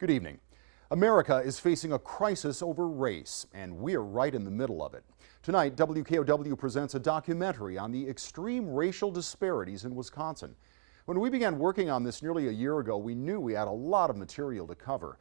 Good evening. America is facing a crisis over race, and we're right in the middle of it. Tonight, WKOW presents a documentary on the extreme racial disparities in Wisconsin. When we began working on this nearly a year ago, we knew we had a lot of material to cover.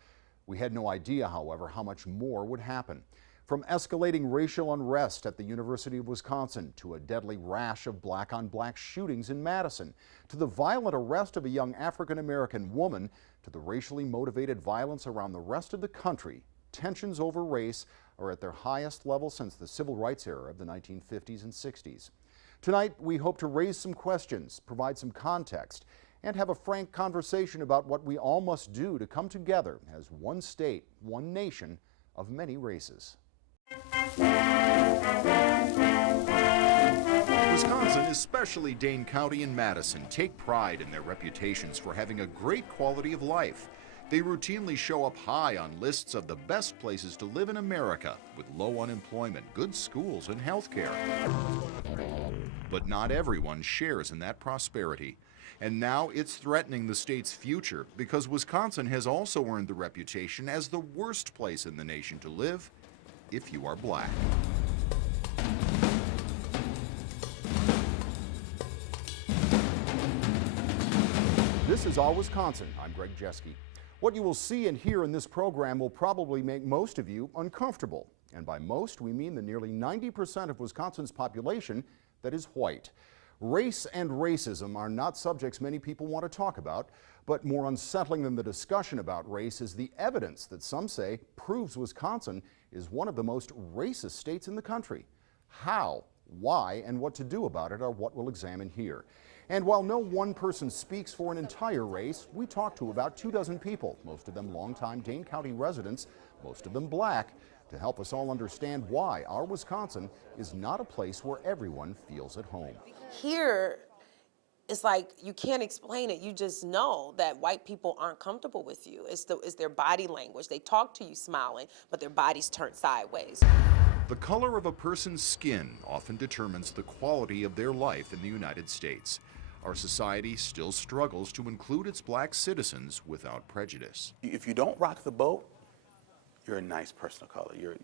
We had no idea, however, how much more would happen. From escalating racial unrest at the University of Wisconsin to a deadly rash of black-on-black shootings in Madison, to the violent arrest of a young African-American woman, to the racially motivated violence around the rest of the country, tensions over race are at their highest level since the civil rights era of the 1950s and 60s. Tonight, we hope to raise some questions, provide some context, and have a frank conversation about what we all must do to come together as one state, one nation of many races. Wisconsin, especially Dane County and Madison, take pride in their reputations for having a great quality of life. They routinely show up high on lists of the best places to live in America, with low unemployment, good schools, and health care. But not everyone shares in that prosperity. And now it's threatening the state's future because Wisconsin has also earned the reputation as the worst place in the nation to live if you are black. This is All Wisconsin. I'm Greg Jeske. What you will see and hear in this program will probably make most of you uncomfortable. And by most, we mean the nearly 90% of Wisconsin's population that is white. Race and racism are not subjects many people want to talk about, but more unsettling than the discussion about race is the evidence that some say proves Wisconsin is one of the most racist states in the country. How, why, and what to do about it are what we'll examine here. And while no one person speaks for an entire race, we talk to about 24 people, most of them longtime Dane County residents, most of them black, to help us all understand why our Wisconsin is not a place where everyone feels at home. Here, it's like you can't explain it. You just know that white people aren't comfortable with you. It's their body language. They talk to you smiling, but their bodies turn sideways. The color of a person's skin often determines the quality of their life in the United States. Our society still struggles to include its black citizens without prejudice. If you don't rock the boat, you're a nice person of color. You're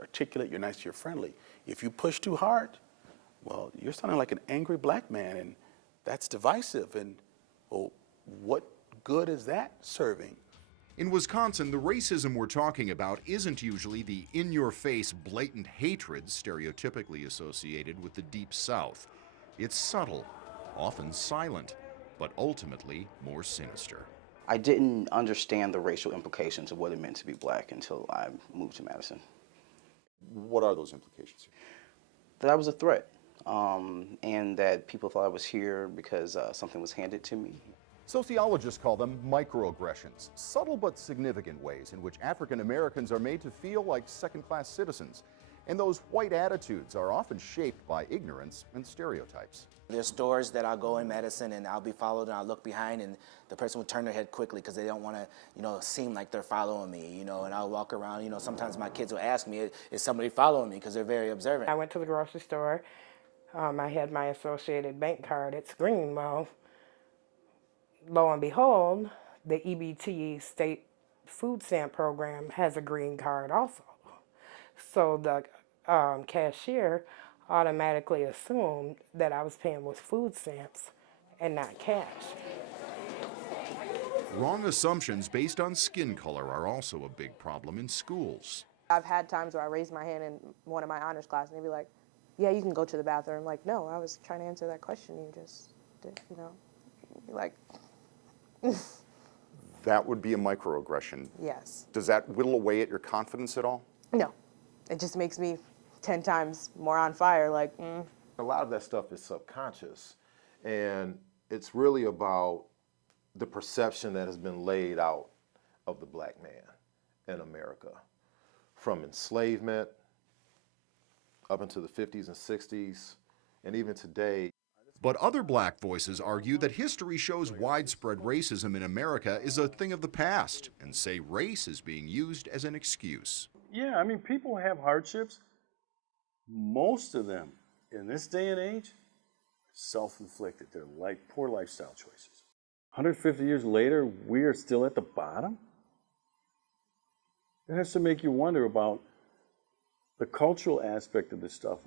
articulate, you're nice, you're friendly. If you push too hard, well, you're sounding like an angry black man, and that's divisive. And well, what good is that serving? In Wisconsin, the racism we're talking about isn't usually the in-your-face, blatant hatred stereotypically associated with the Deep South. It's subtle, often silent, but ultimately more sinister. I didn't understand the racial implications of what it meant to be black until I moved to Madison. What are those implications? That I was a threat, and that people thought I was here because something was handed to me. Sociologists call them microaggressions, subtle but significant ways in which African Americans are made to feel like second-class citizens. And those white attitudes are often shaped by ignorance and stereotypes. There's stores that I'll go in Madison and I'll be followed and I'll look behind and the person will turn their head quickly because they don't want to, seem like they're following me, and I'll walk around, sometimes my kids will ask me, is somebody following me? Because they're very observant. I went to the grocery store. I had my Associated Bank card. It's green. Well, lo and behold, the EBT state food stamp program has a green card also. So the cashier automatically assumed that I was paying with food stamps and not cash. Wrong assumptions based on skin color are also a big problem in schools. I've had times where I raised my hand in one of my honors class and they'd be like, yeah, you can go to the bathroom. I'm like, no, I was trying to answer that question you just did, like. That would be a microaggression. Yes. Does that whittle away at your confidence at all? No, it just makes me 10 times more on fire, like. A lot of that stuff is subconscious, and it's really about the perception that has been laid out of the black man in America, from enslavement up into the 50s and 60s, and even today. But other black voices argue that history shows widespread racism in America is a thing of the past, and say race is being used as an excuse. Yeah, people have hardships. Most of them, in this day and age, self-inflicted. They're poor lifestyle choices. 150 years later, we are still at the bottom? It has to make you wonder about the cultural aspect of this stuff.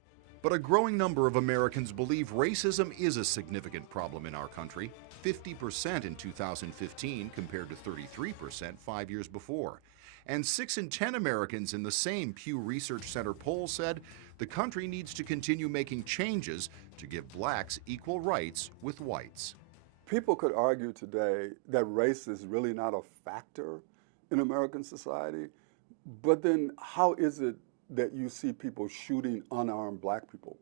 But a growing number of Americans believe racism is a significant problem in our country, 50% in 2015 compared to 33% 5 years before. And 6 in 10 Americans in the same Pew Research Center poll said the country needs to continue making changes to give blacks equal rights with whites. People could argue today that race is really not a factor in American society, but then how is it that you see people shooting unarmed black people?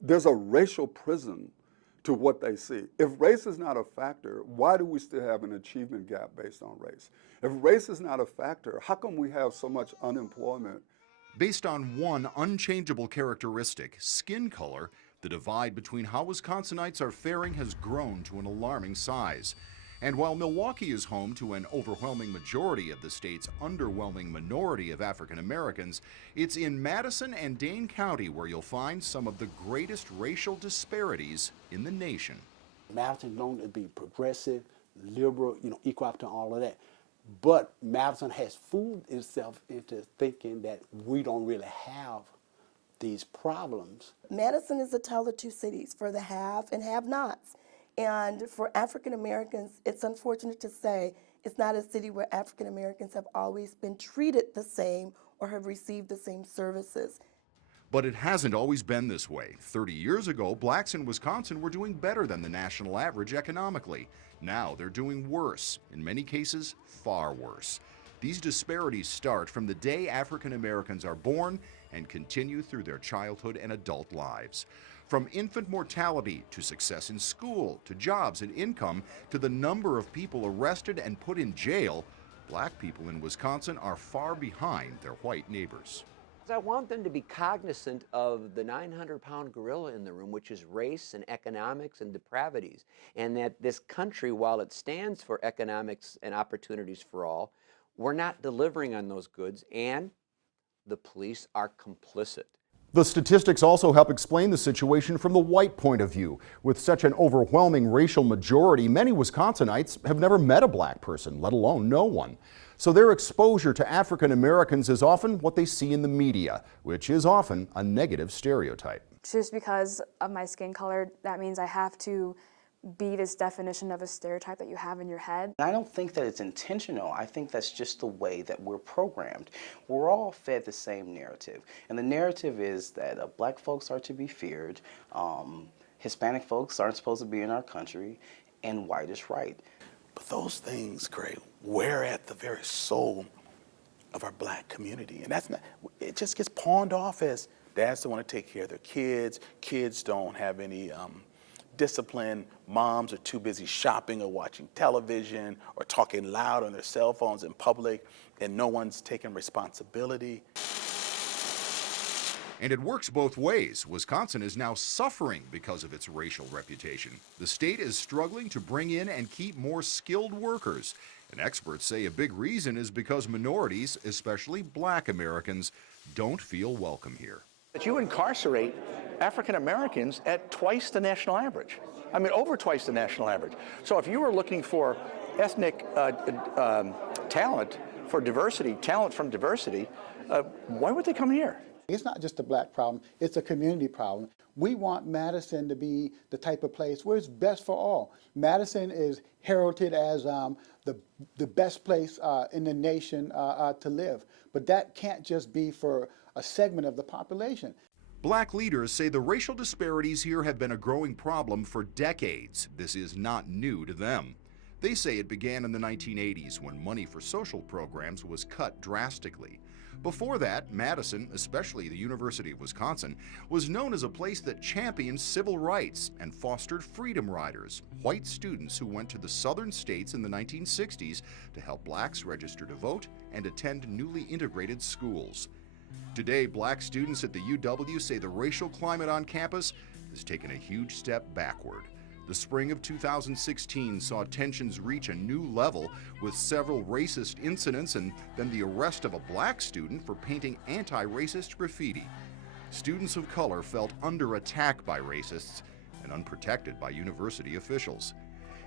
There's a racial prism to what they see. If race is not a factor, why do we still have an achievement gap based on race? If race is not a factor, how come we have so much unemployment? Based on one unchangeable characteristic, skin color, the divide between how Wisconsinites are faring has grown to an alarming size. And while Milwaukee is home to an overwhelming majority of the state's underwhelming minority of African Americans, it's in Madison and Dane County where you'll find some of the greatest racial disparities in the nation. Madison's known to be progressive, liberal, equal opportunity, all of that. But Madison has fooled itself into thinking that we don't really have these problems. Madison is a tale of two cities for the have and have-nots. And for African Americans, it's unfortunate to say it's not a city where African Americans have always been treated the same or have received the same services. But it hasn't always been this way. 30 years ago, blacks in Wisconsin were doing better than the national average economically. Now they're doing worse, in many cases, far worse. These disparities start from the day African Americans are born and continue through their childhood and adult lives. From infant mortality to success in school, to jobs and income, to the number of people arrested and put in jail, black people in Wisconsin are far behind their white neighbors. I want them to be cognizant of the 900-pound gorilla in the room, which is race and economics and depravities, and that this country, while it stands for economics and opportunities for all, we're not delivering on those goods, and the police are complicit. The statistics also help explain the situation from the white point of view. With such an overwhelming racial majority, many Wisconsinites have never met a black person, let alone know one. So their exposure to African Americans is often what they see in the media, which is often a negative stereotype. Just because of my skin color, that means I have to be this definition of a stereotype that you have in your head. I don't think that it's intentional. I think that's just the way that we're programmed. We're all fed the same narrative. And the narrative is that black folks are to be feared, Hispanic folks aren't supposed to be in our country, and white is right. But those things, Craig, we're at the very soul of our black community. And that's not, it just gets pawned off as dads don't want to take care of their kids, kids don't have any discipline, moms are too busy shopping or watching television or talking loud on their cell phones in public, and no one's taking responsibility. And it works both ways. Wisconsin is now suffering because of its racial reputation. The state is struggling to bring in and keep more skilled workers. And experts say a big reason is because minorities, especially black Americans, don't feel welcome here. But you incarcerate African Americans at twice the national average. I mean, over twice the national average. So if you were looking for ethnic talent for diversity, talent from diversity, why would they come here? It's not just a black problem, it's a community problem. We want Madison to be the type of place where it's best for all. Madison is heralded as the best place in the nation to live. But that can't just be for a segment of the population. Black leaders say the racial disparities here have been a growing problem for decades. This is not new to them. They say it began in the 1980s when money for social programs was cut drastically. Before that, Madison, especially the University of Wisconsin, was known as a place that championed civil rights and fostered freedom riders, white students who went to the southern states in the 1960s to help blacks register to vote and attend newly integrated schools. Today, black students at the UW say the racial climate on campus has taken a huge step backward. The spring of 2016 saw tensions reach a new level with several racist incidents and then the arrest of a black student for painting anti-racist graffiti. Students of color felt under attack by racists and unprotected by university officials.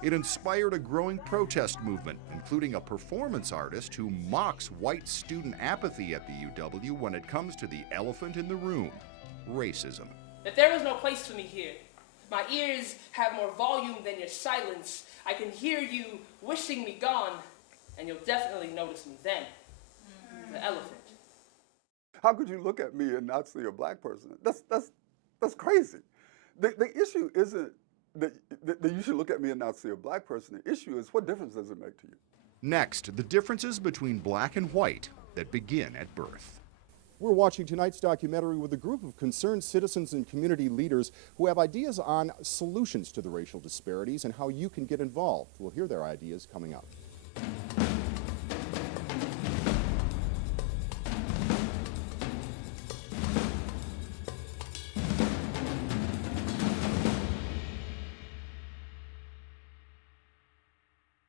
It inspired a growing protest movement, including a performance artist who mocks white student apathy at the UW when it comes to the elephant in the room, racism. That there is no place for me here. My ears have more volume than your silence. I can hear you wishing me gone, and you'll definitely notice me then. The elephant. How could you look at me and not see a black person? That's crazy. The issue isn't that you should look at me and not see a black person. The issue is, what difference does it make to you? Next, the differences between black and white that begin at birth. We're watching tonight's documentary with a group of concerned citizens and community leaders who have ideas on solutions to the racial disparities and how you can get involved. We'll hear their ideas coming up.